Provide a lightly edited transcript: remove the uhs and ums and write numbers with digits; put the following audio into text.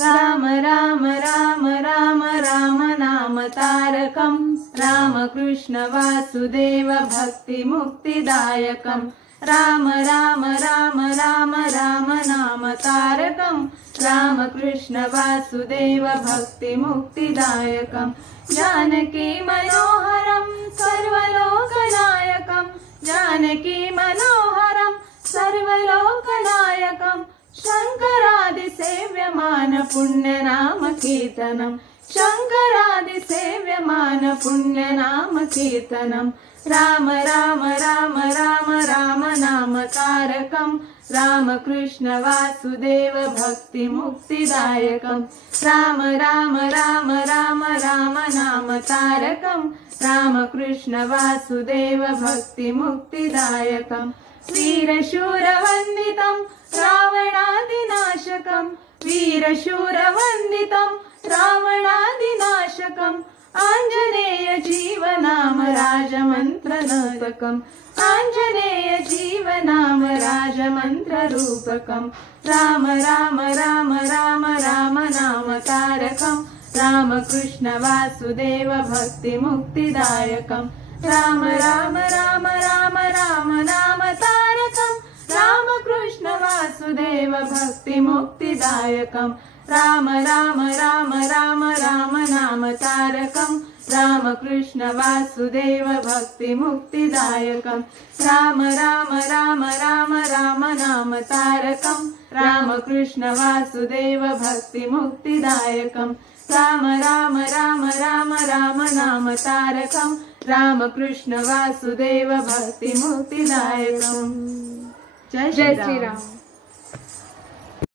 राम राम राम राम राम नाम तारकं रामकृष्ण वासुदेव भक्ति मुक्तिदायकं राम राम राम राम राम नाम तारकं रामकृष्ण वासुदेव भक्ति मुक्तिदायकं जानकी मनोहरं सर्वलोकनायकं जानकी मनोहरं सर्वलोकनायकं शंकरादि सेव्यमान पुण्यनाम कीर्तनं शंकरादि सेव्यमान पुण्यनाम कीर्तनं राम राम राम राम राम नाम तारकं रामकृष्ण वासुदेव भक्ति मुक्तिदायकं राम राम राम राम राम नाम तारकं रामकृष्ण वासुदेव भक्ति मुक्तिदायकं वीरशूरवन्दितं रावणादिनाशकं वीरशूरवन्दितं रावणादिनाशकं आञ्जनेय जीवनाम राजमन्त्रनादकम् आञ्जनेय जीवनाम राजमन्त्ररूपकं राम राम राम राम राम नाम तारकं रामकृष्ण वासुदेव भक्ति मुक्तिदायकं राम राम राम राम राम नाम तारकं रामकृष्ण वासुदेव भक्ति मुक्तिदायकं राम राम राम राम राम नाम तारकं रामकृष्ण वासुदेव भक्ति मुक्तिदायकं राम राम राम राम राम नाम तारकं रामकृष्ण वासुदेव भक्ति मुक्तिदायकं राम राम राम राम राम नाम तारकं रामकृष्ण वासुदेव भक्ति मुक्तिदायकं जय श्री राम।